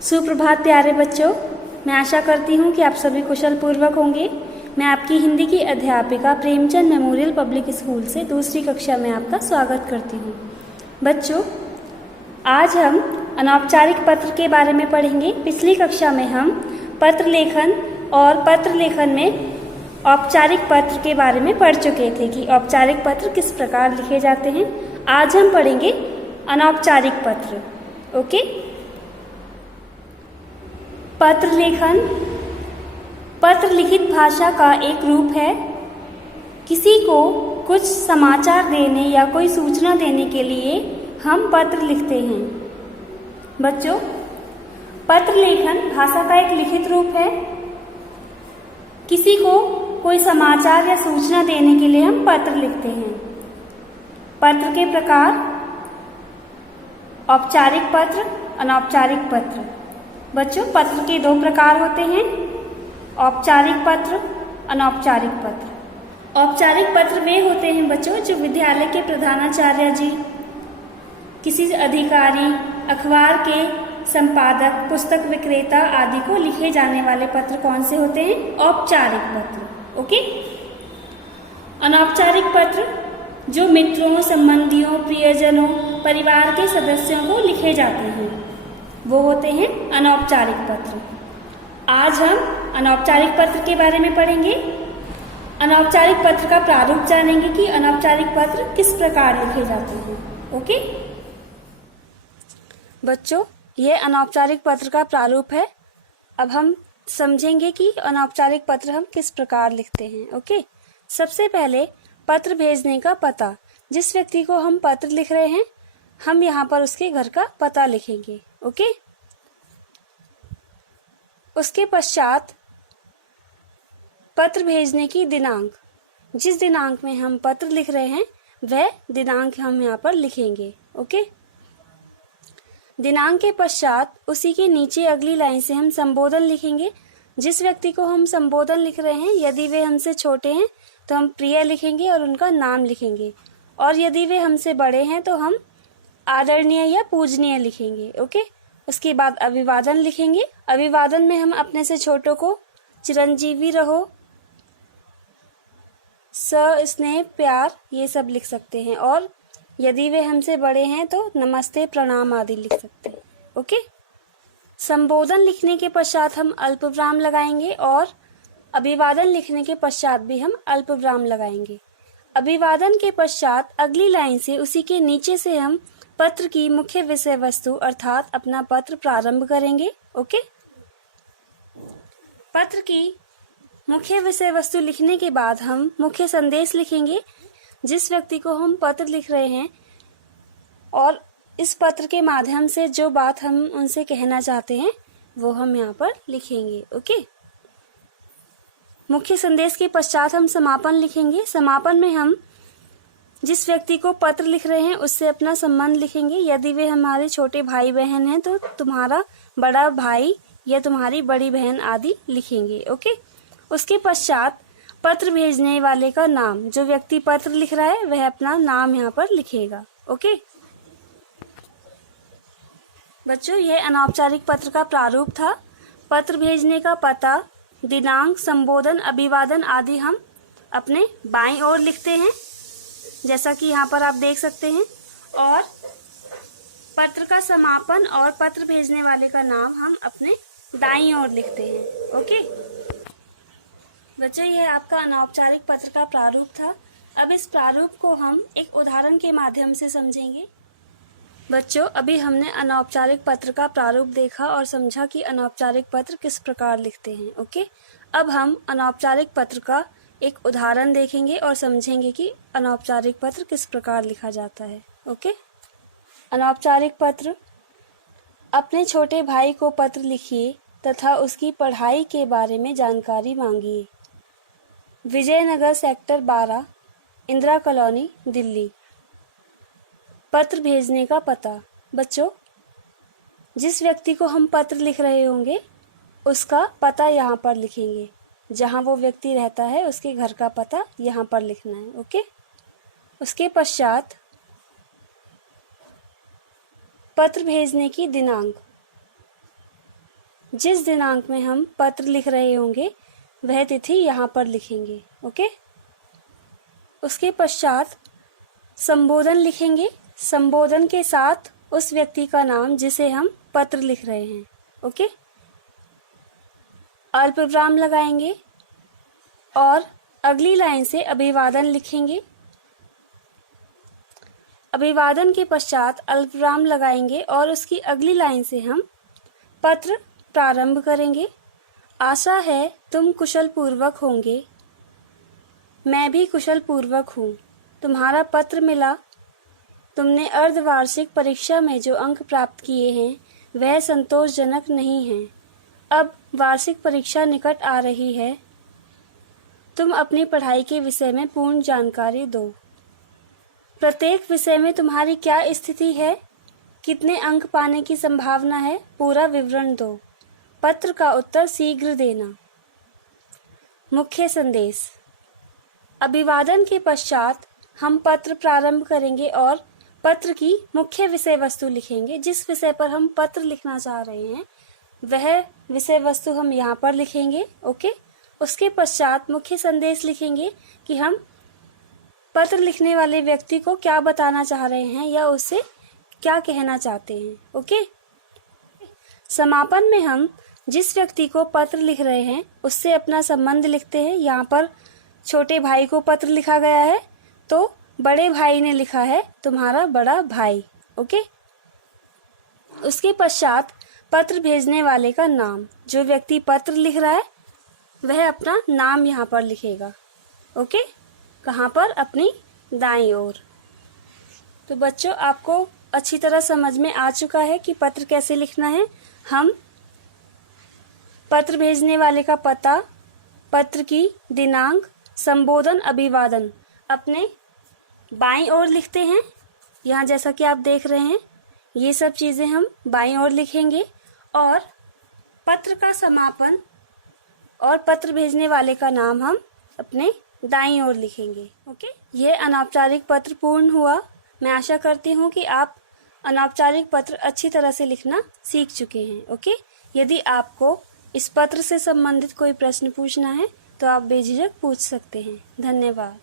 सुप्रभात प्यारे बच्चों, मैं आशा करती हूँ कि आप सभी कुशल पूर्वक होंगे। मैं आपकी हिंदी की अध्यापिका प्रेमचंद मेमोरियल पब्लिक स्कूल से दूसरी कक्षा में आपका स्वागत करती हूँ। बच्चों, आज हम अनौपचारिक पत्र के बारे में पढ़ेंगे। पिछली कक्षा में हम पत्र लेखन और पत्र लेखन में औपचारिक पत्र के बारे में पढ़ चुके थे कि औपचारिक पत्र किस प्रकार लिखे जाते हैं। आज हम पढ़ेंगे अनौपचारिक पत्र। ओके। पत्र लेखन पत्र लिखित भाषा का एक रूप है। किसी को कुछ समाचार देने या कोई सूचना देने के लिए हम पत्र लिखते हैं। बच्चों, पत्र लेखन भाषा का एक लिखित रूप है। किसी को कोई समाचार या सूचना देने के लिए हम पत्र लिखते हैं। पत्र के प्रकार: औपचारिक पत्र, अनौपचारिक पत्र। बच्चों, पत्र के दो प्रकार होते हैं, औपचारिक पत्र, अनौपचारिक पत्र। औपचारिक पत्र वे होते हैं बच्चों जो विद्यालय के प्रधानाचार्य जी, किसी अधिकारी, अखबार के संपादक, पुस्तक विक्रेता आदि को लिखे जाने वाले पत्र कौन से होते हैं? औपचारिक पत्र। ओके। अनौपचारिक पत्र जो मित्रों, संबंधियों, प्रियजनों, परिवार के सदस्यों को लिखे जाते हैं, वो होते हैं अनौपचारिक पत्र। आज हम अनौपचारिक पत्र के बारे में पढ़ेंगे। अनौपचारिक पत्र का प्रारूप जानेंगे कि अनौपचारिक पत्र किस प्रकार लिखे जाते हैं। ओके बच्चों, ये अनौपचारिक पत्र का प्रारूप है। अब हम समझेंगे कि अनौपचारिक पत्र हम किस प्रकार लिखते हैं। ओके। सबसे पहले पत्र भेजने का पता। जिस व्यक्ति को हम पत्र लिख रहे हैं, हम यहाँ पर उसके घर का पता लिखेंगे। ओके। उसके पश्चात पत्र भेजने की दिनांक। जिस दिनांक में हम पत्र लिख रहे हैं वह दिनांक हम यहाँ पर लिखेंगे। ओके। दिनांक के पश्चात उसी के नीचे अगली लाइन से हम संबोधन लिखेंगे। जिस व्यक्ति को हम संबोधन लिख रहे हैं, यदि वे हमसे छोटे हैं तो हम प्रिय लिखेंगे और उनका नाम लिखेंगे, और यदि वे हमसे बड़े हैं तो हम आदरणीय या पूजनीय लिखेंगे। ओके। उसके बाद अभिवादन लिखेंगे। अभिवादन में हम अपने से छोटों को चिरंजीवी रहो, स्नेह, प्यार, ये सब लिख सकते हैं, और यदि वे हमसे बड़े हैं तो नमस्ते, प्रणाम आदि लिख सकते हैं। ओके। संबोधन लिखने के पश्चात हम अल्पविराम लगाएंगे, और अभिवादन लिखने के पश्चात भी हम अल्पविराम लगाएंगे। अभिवादन के पश्चात अगली लाइन से उसी के नीचे से हम पत्र की मुख्य विषय वस्तु अर्थात अपना पत्र प्रारंभ करेंगे। ओके। पत्र की मुख्य विषय वस्तु लिखने के बाद हम मुख्य संदेश लिखेंगे। जिस व्यक्ति को हम पत्र लिख रहे हैं और इस पत्र के माध्यम से जो बात हम उनसे कहना चाहते हैं वो हम यहाँ पर लिखेंगे। ओके। मुख्य संदेश के पश्चात हम समापन लिखेंगे। समापन में हम जिस व्यक्ति को पत्र लिख रहे हैं उससे अपना संबंध लिखेंगे। यदि वे हमारे छोटे भाई बहन हैं तो तुम्हारा बड़ा भाई या तुम्हारी बड़ी बहन आदि लिखेंगे। ओके। उसके पश्चात पत्र भेजने वाले का नाम, जो व्यक्ति पत्र लिख रहा है वह अपना नाम यहाँ पर लिखेगा। ओके बच्चों, यह अनौपचारिक पत्र का प्रारूप था। पत्र भेजने का पता, दिनांक, संबोधन, अभिवादन आदि हम अपने बाईं ओर लिखते हैं, जैसा कि यहाँ पर आप देख सकते हैं, और पत्र का समापन और पत्र भेजने वाले का नाम हम अपने दाईं ओर लिखते हैं। ओके बच्चों, यह आपका अनौपचारिक पत्र का प्रारूप था। अब इस प्रारूप को हम एक उदाहरण के माध्यम से समझेंगे। बच्चों, अभी हमने अनौपचारिक पत्र का प्रारूप देखा और समझा कि अनौपचारिक पत्र किस प्रकार लिखते हैं। ओके। अब हम अनौपचारिक पत्र का एक उदाहरण देखेंगे और समझेंगे कि अनौपचारिक पत्र किस प्रकार लिखा जाता है। ओके। अनौपचारिक पत्र: अपने छोटे भाई को पत्र लिखिए तथा उसकी पढ़ाई के बारे में जानकारी मांगिए। Vijaynagar sector 12, Indira colony, Delhi. पत्र भेजने का पता। बच्चों, जिस व्यक्ति को हम पत्र लिख रहे होंगे उसका पता यहाँ पर लिखेंगे। जहाँ वो व्यक्ति रहता है उसके घर का पता यहाँ पर लिखना है। ओके। उसके पश्चात पत्र भेजने की दिनांक। जिस दिनांक में हम पत्र लिख रहे होंगे वह तिथि यहाँ पर लिखेंगे। ओके। उसके पश्चात संबोधन लिखेंगे। संबोधन के साथ उस व्यक्ति का नाम जिसे हम पत्र लिख रहे हैं। ओके। अल्पविराम लगाएंगे और अगली लाइन से अभिवादन लिखेंगे। अभिवादन के पश्चात अल्पविराम लगाएंगे और उसकी अगली लाइन से हम पत्र प्रारंभ करेंगे। आशा है तुम कुशल पूर्वक होंगे। मैं भी कुशल पूर्वक हूँ। तुम्हारा पत्र मिला। तुमने अर्धवार्षिक परीक्षा में जो अंक प्राप्त किए हैं वह संतोषजनक नहीं हैं। अब वार्षिक परीक्षा निकट आ रही है। तुम अपनी पढ़ाई के विषय में पूर्ण जानकारी दो। प्रत्येक विषय में तुम्हारी क्या स्थिति है, कितने अंक पाने की संभावना है, पूरा विवरण दो। पत्र का उत्तर शीघ्र देना। मुख्य संदेश। अभिवादन के पश्चात हम पत्र प्रारंभ करेंगे और पत्र की मुख्य विषय वस्तु लिखेंगे। जिस विषय पर हम पत्र लिखना चाह रहे हैं वह विषय वस्तु हम यहाँ पर लिखेंगे। ओके। उसके पश्चात मुख्य संदेश लिखेंगे कि हम पत्र लिखने वाले व्यक्ति को क्या बताना चाह रहे हैं या उससे क्या कहना चाहते हैं। ओके। समापन में हम जिस व्यक्ति को पत्र लिख रहे हैं उससे अपना संबंध लिखते हैं। यहाँ पर छोटे भाई को पत्र लिखा गया है तो बड़े भाई ने लिखा है तुम्हारा बड़ा भाई। ओके। उसके पश्चात पत्र भेजने वाले का नाम। जो व्यक्ति पत्र लिख रहा है वह अपना नाम यहाँ पर लिखेगा। ओके। कहाँ पर? अपनी दाईं ओर। तो बच्चों आपको अच्छी तरह समझ में आ चुका है कि पत्र कैसे लिखना है। हम पत्र भेजने वाले का पता, पत्र की दिनांक, संबोधन, अभिवादन अपने बाईं ओर लिखते हैं। यहाँ जैसा कि आप देख रहे हैं ये सब चीज़ें हम बाईं ओर लिखेंगे और पत्र का समापन और पत्र भेजने वाले का नाम हम अपने दाईं ओर लिखेंगे। ओके। ये अनौपचारिक पत्र पूर्ण हुआ। मैं आशा करती हूँ कि आप अनौपचारिक पत्र अच्छी तरह से लिखना सीख चुके हैं। ओके। यदि आपको इस पत्र से संबंधित कोई प्रश्न पूछना है तो आप बेझिझक पूछ सकते हैं। धन्यवाद।